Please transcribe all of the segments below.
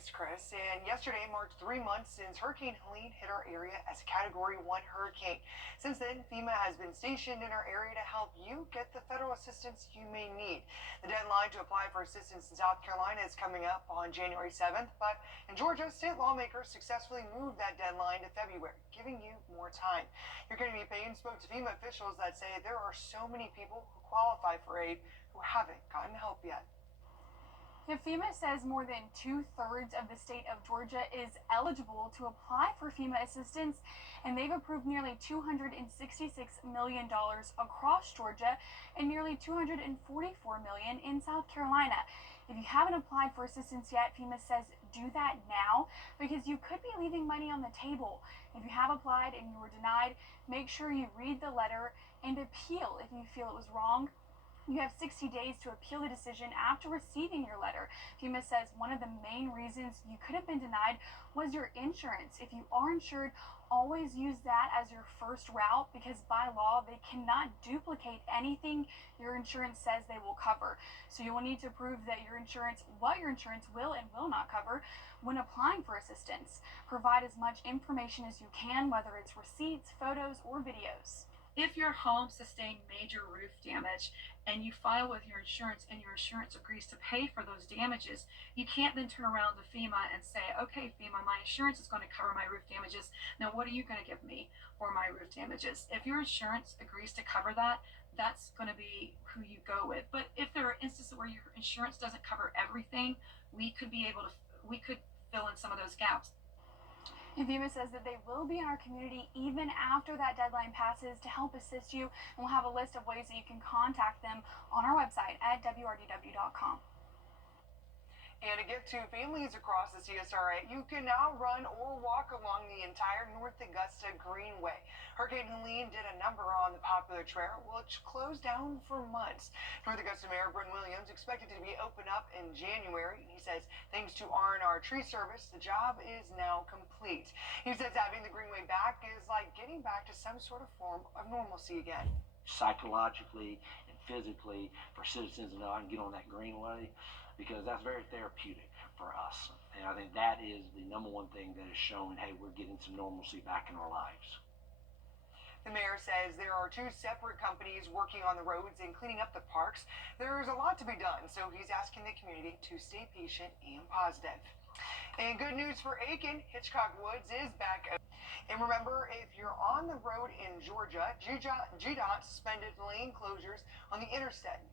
Thanks, Chris. And yesterday marked 3 months since Hurricane Helene hit our area as a Category 1 hurricane. Since then, FEMA has been stationed in our area to help you get the federal assistance you may need. The deadline to apply for assistance in South Carolina is coming up on January 7th, but in Georgia, state lawmakers successfully moved that deadline to February, giving you more time. You're going to be Payne spoke to FEMA officials that say there are so many people who qualify for aid who haven't gotten help yet. FEMA says more than 2/3 of the state of Georgia is eligible to apply for FEMA assistance, and they've approved nearly $266 million across Georgia and nearly $244 million in South Carolina. If you haven't applied for assistance yet, FEMA says do that now because you could be leaving money on the table. If you have applied and you were denied, make sure you read the letter and appeal if you feel it was wrong. You have 60 days to appeal the decision after receiving your letter. FEMA says one of the main reasons you could have been denied was your insurance. If you are insured, always use that as your first route because by law, they cannot duplicate anything your insurance says they will cover. So you will need to prove that what your insurance will and will not cover when applying for assistance. Provide as much information as you can, whether it's receipts, photos, or videos. If your home sustained major roof damage and you file with your insurance and your insurance agrees to pay for those damages, you can't then turn around to FEMA and say, okay, FEMA, my insurance is going to cover my roof damages. Now, what are you going to give me for my roof damages? If your insurance agrees to cover that, that's going to be who you go with. But if there are instances where your insurance doesn't cover everything, we could fill in some of those gaps. And FEMA says that they will be in our community even after that deadline passes to help assist you. And we'll have a list of ways that you can contact them on our website at wrdw.com. And a gift to families across the CSRA, you can now run or walk along the entire North Augusta Greenway. Hurricane Helene did a number on the popular trail, which closed down for months. North Augusta Mayor Bryn Williams expected to be open up in January. He says, thanks to R&R Tree Service, the job is now complete. He says having the Greenway back is like getting back to some sort of form of normalcy again. Psychologically and physically for citizens to know I can get on that Greenway, because that's very therapeutic for us. And I think that is the number one thing that is showing, hey, we're getting some normalcy back in our lives. The mayor says there are two separate companies working on the roads and cleaning up the parks. There's a lot to be done, so he's asking the community to stay patient and positive. And good news for Aiken, Hitchcock Woods is back open. And remember, if you're on the road in Georgia, GDOT suspended lane closures on the interstate,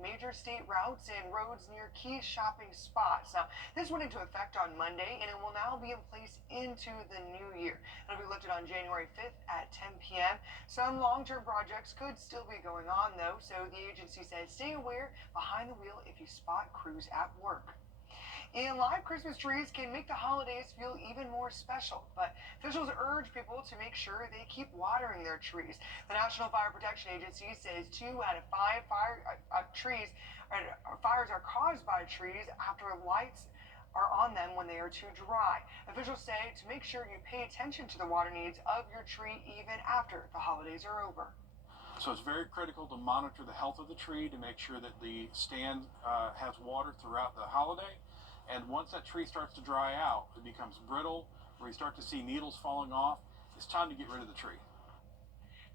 major state routes and roads near key shopping spots. Now, this went into effect on Monday, and it will now be in place into the new year. It'll be lifted on January 5th at 10 p.m. Some long-term projects could still be going on, though, so the agency says stay aware behind the wheel if you spot crews at work. And live Christmas trees can make the holidays feel even more special, but officials urge people to make sure they keep watering their trees. The National Fire Protection Agency says 2 out of 5 fires are caused by trees after lights are on them when they are too dry. Officials say to make sure you pay attention to the water needs of your tree even after the holidays are over. So it's very critical to monitor the health of the tree to make sure that the stand has water throughout the holiday. And once that tree starts to dry out, it becomes brittle, where you start to see needles falling off, it's time to get rid of the tree.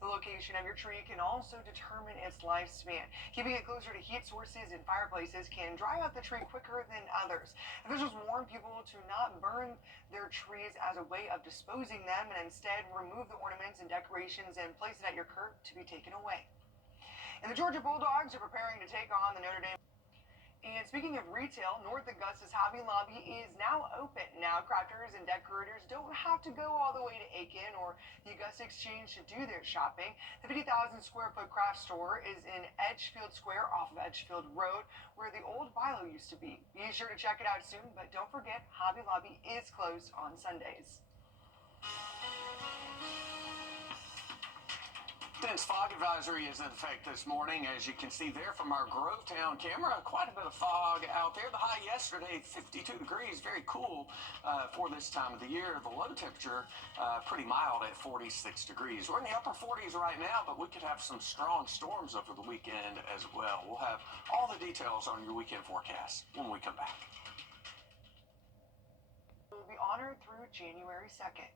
The location of your tree can also determine its lifespan. Keeping it closer to heat sources and fireplaces can dry out the tree quicker than others. Officials warn people to not burn their trees as a way of disposing them and instead remove the ornaments and decorations and place it at your curb to be taken away. And the Georgia Bulldogs are preparing to take on the Notre Dame. And speaking of retail, North Augusta's Hobby Lobby is now open. Now, crafters and decorators don't have to go all the way to Aiken or the Augusta Exchange to do their shopping. The 50,000 square foot craft store is in Edgefield Square off of Edgefield Road, where the old Bilo used to be. Be sure to check it out soon, but don't forget, Hobby Lobby is closed on Sundays. Dense fog advisory is in effect this morning. As you can see there from our Grovetown camera, quite a bit of fog out there. The high yesterday, 52 degrees, very cool for this time of the year. The low temperature, pretty mild at 46 degrees. We're in the upper 40s right now, but we could have some strong storms over the weekend as well. We'll have all the details on your weekend forecast when we come back. honored through January 2nd.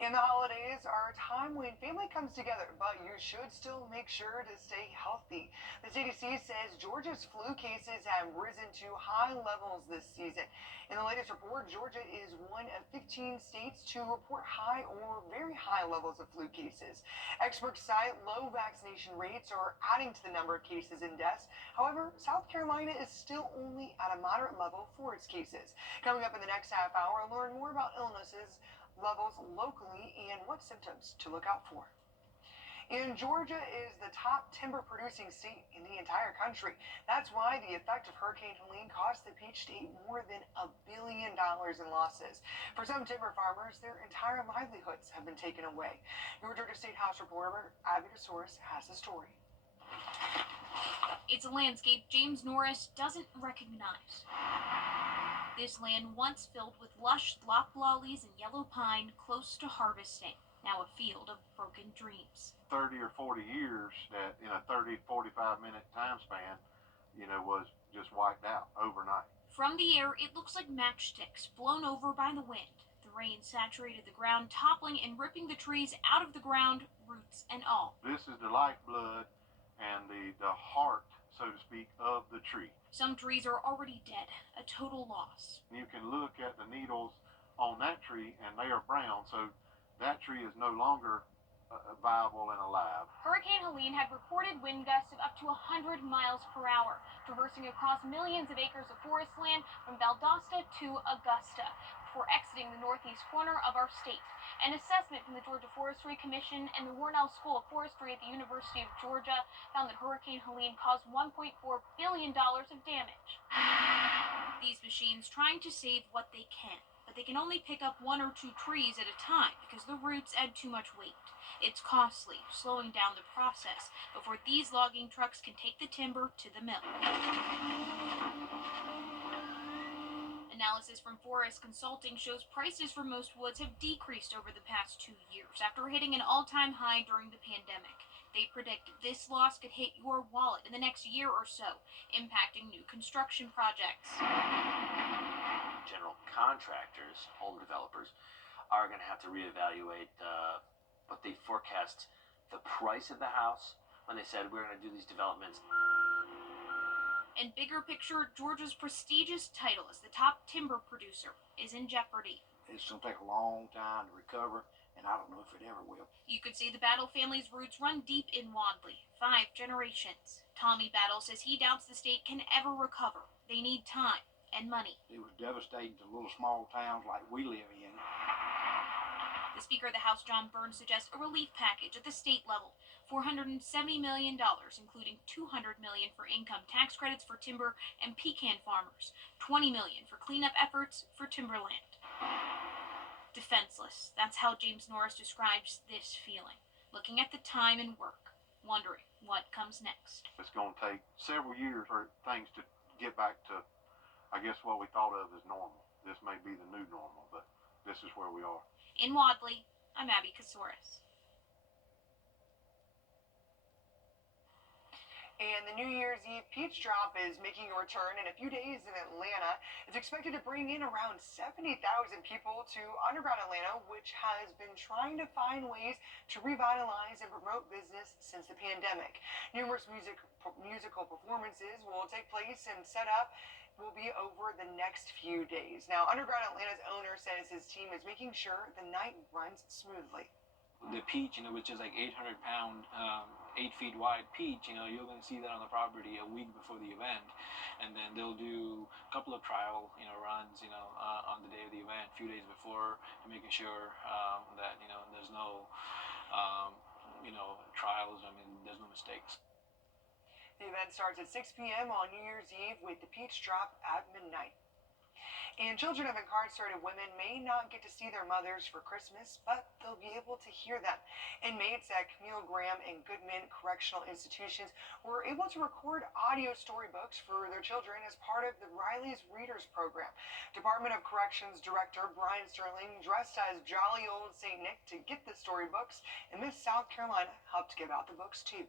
And the holidays are a time when family comes together, but you should still make sure to stay healthy. The CDC says Georgia's flu cases have risen to high levels this season. In the latest report, Georgia is one of 15 states to report high or very high levels of flu cases. Experts cite low vaccination rates are adding to the number of cases and deaths. However, South Carolina is still only at a moderate level for its cases. Coming up in the next half hour, learn more about illnesses levels locally and what symptoms to look out for. And Georgia is the top timber producing state in the entire country. That's why the effect of Hurricane Helene cost the Peach State more than $1 billion in losses. For some timber farmers, their entire livelihoods have been taken away. Your Georgia State House reporter, Abby DeSource, has the story. It's a landscape James Norris doesn't recognize. This land once filled with lush loblollies and yellow pine close to harvesting, now a field of broken dreams. 30 or 40 years that in a 30, 45-minute time span, was just wiped out overnight. From the air, it looks like matchsticks blown over by the wind. The rain saturated the ground, toppling and ripping the trees out of the ground, roots and all. This is the lifeblood and the heart, so to speak, of the tree. Some trees are already dead, a total loss. You can look at the needles on that tree and they are brown, so that tree is no longer viable and alive. Hurricane Helene had recorded wind gusts of up to 100 miles per hour, traversing across millions of acres of forest land from Valdosta to Augusta, before exiting the northeast corner of our state. An assessment from the Georgia Forestry Commission and the Warnell School of Forestry at the University of Georgia found that Hurricane Helene caused $1.4 billion of damage. These machines trying to save what they can, but they can only pick up 1 or 2 trees at a time because the roots add too much weight. It's costly, slowing down the process before these logging trucks can take the timber to the mill. Analysis from Forest Consulting shows prices for most woods have decreased over the past 2 years after hitting an all-time high during the pandemic. They predict this loss could hit your wallet in the next year or so, impacting new construction projects. General contractors, home developers, are going to have to reevaluate what they forecast the price of the house when they said we're going to do these developments. And bigger picture, Georgia's prestigious title as the top timber producer is in jeopardy. It's going to take a long time to recover, and I don't know if it ever will. You could say the Battle family's roots run deep in Wadley, 5 generations. Tommy Battle says he doubts the state can ever recover. They need time and money. It was devastating to little small towns like we live in. The Speaker of the House, John Burns, suggests a relief package at the state level, $470 million, including $200 million for income tax credits for timber and pecan farmers, $20 million for cleanup efforts for timberland. Defenseless, that's how James Norris describes this feeling, looking at the time and work, wondering what comes next. It's going to take several years for things to get back to, I guess, what we thought of as normal. This may be the new normal, but this is where we are. In Wadley, I'm Abby DeSource. And the New Year's Eve peach drop is making a return in a few days in Atlanta. It's expected to bring in around 70,000 people to Underground Atlanta, which has been trying to find ways to revitalize and promote business since the pandemic. Numerous musical performances will take place and set up will be over the next few days. Now, Underground Atlanta's owner says his team is making sure the night runs smoothly. The peach, which is like 800-pound, 8 feet wide peach, you're going to see that on the property a week before the event, and then they'll do a couple of trial, runs, on the day of the event, a few days before, and making sure that there's no, trials. There's no mistakes. The event starts at 6 p.m. on New Year's Eve with the peach drop at midnight. And children of incarcerated women may not get to see their mothers for Christmas, but they'll be able to hear them. Inmates at Camille Graham and Goodman Correctional Institutions were able to record audio storybooks for their children as part of the Riley's Readers Program. Department of Corrections Director Brian Sterling dressed as jolly old St. Nick to get the storybooks, and Miss South Carolina helped give out the books too.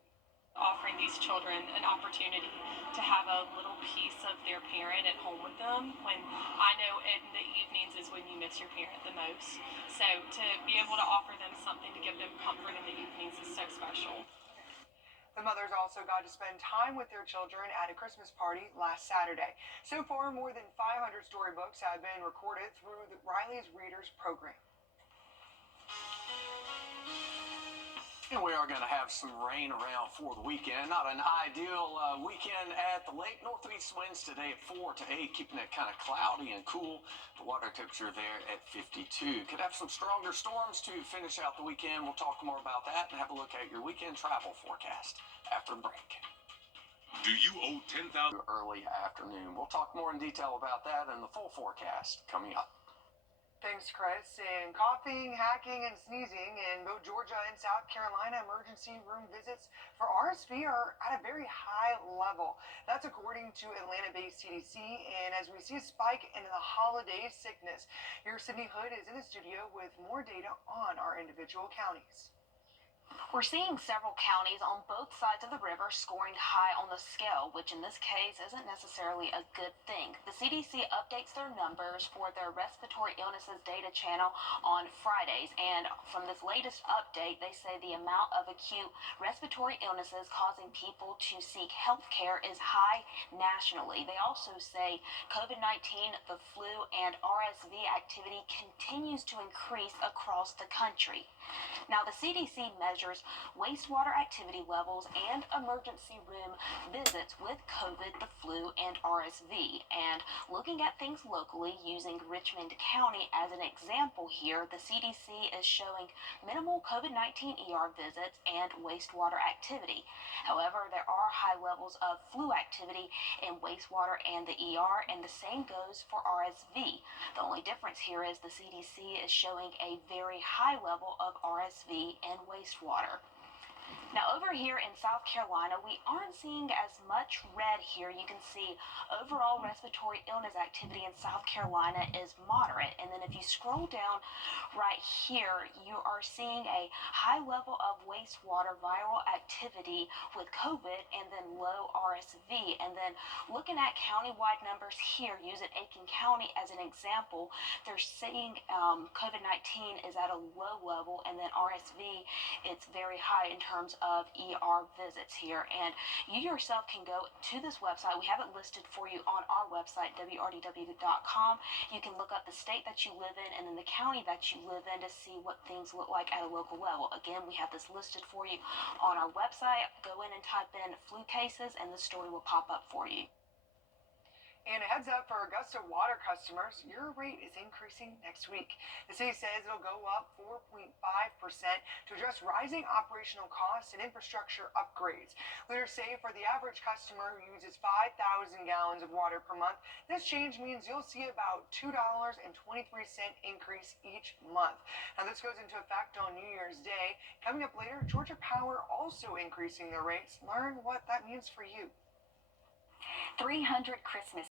Offering these children an opportunity to have a little piece of their parent at home with them, when I know in the evenings is when you miss your parent the most. So to be able to offer them something to give them comfort in the evenings is so special. The mothers also got to spend time with their children at a Christmas party last Saturday. So far, more than 500 storybooks have been recorded through the Riley's Readers program. And we are going to have some rain around for the weekend. Not an ideal weekend at the lake. Northeast winds today at 4 to 8, keeping it kind of cloudy and cool. The water temperature there at 52. Could have some stronger storms to finish out the weekend. We'll talk more about that and have a look at your weekend travel forecast after the break. Do you owe $10,000? Early afternoon. We'll talk more in detail about that and the full forecast coming up. Thanks, Chris. And coughing, hacking, and sneezing in both Georgia and South Carolina, emergency room visits for RSV are at a very high level. That's according to Atlanta-based CDC. And as we see a spike in the holiday sickness, your Sydney Hood is in the studio with more data on our individual counties. We're seeing several counties on both sides of the river scoring high on the scale, which in this case isn't necessarily a good thing. The CDC updates their numbers for their respiratory illnesses data channel on Fridays, and from this latest update, they say the amount of acute respiratory illnesses causing people to seek health care is high nationally. They also say COVID-19, the flu, and RSV activity continues to increase across the country. Now, the CDC measures wastewater activity levels and emergency room visits with COVID, the flu, and RSV. And looking at things locally, using Richmond County as an example here, the CDC is showing minimal COVID-19 ER visits and wastewater activity. However, there are high levels of flu activity in wastewater and the ER, and the same goes for RSV. The only difference here is the CDC is showing a very high level of RSV and wastewater. Now, over here in South Carolina, we aren't seeing as much red here. You can see overall respiratory illness activity in South Carolina is moderate. And then if you scroll down right here, you are seeing a high level of wastewater viral activity with COVID and then low RSV. And then looking at countywide numbers here, using Aiken County as an example, they're saying COVID-19 is at a low level, and then RSV, it's very high in terms of ER visits here. And you yourself can go to this website. We have it listed for you on our website, wrdw.com. You can look up the state that you live in and then the county that you live in to see what things look like at a local level. Again, we have this listed for you on our website. Go in and type in flu cases and the story will pop up for you. And a heads up for Augusta water customers, your rate is increasing next week. The city says it'll go up 4.5% to address rising operational costs and infrastructure upgrades. Leaders say for the average customer who uses 5,000 gallons of water per month, this change means you'll see about $2.23 increase each month. Now, this goes into effect on New Year's Day. Coming up later, Georgia Power also increasing their rates. Learn what that means for you. 300 Christmas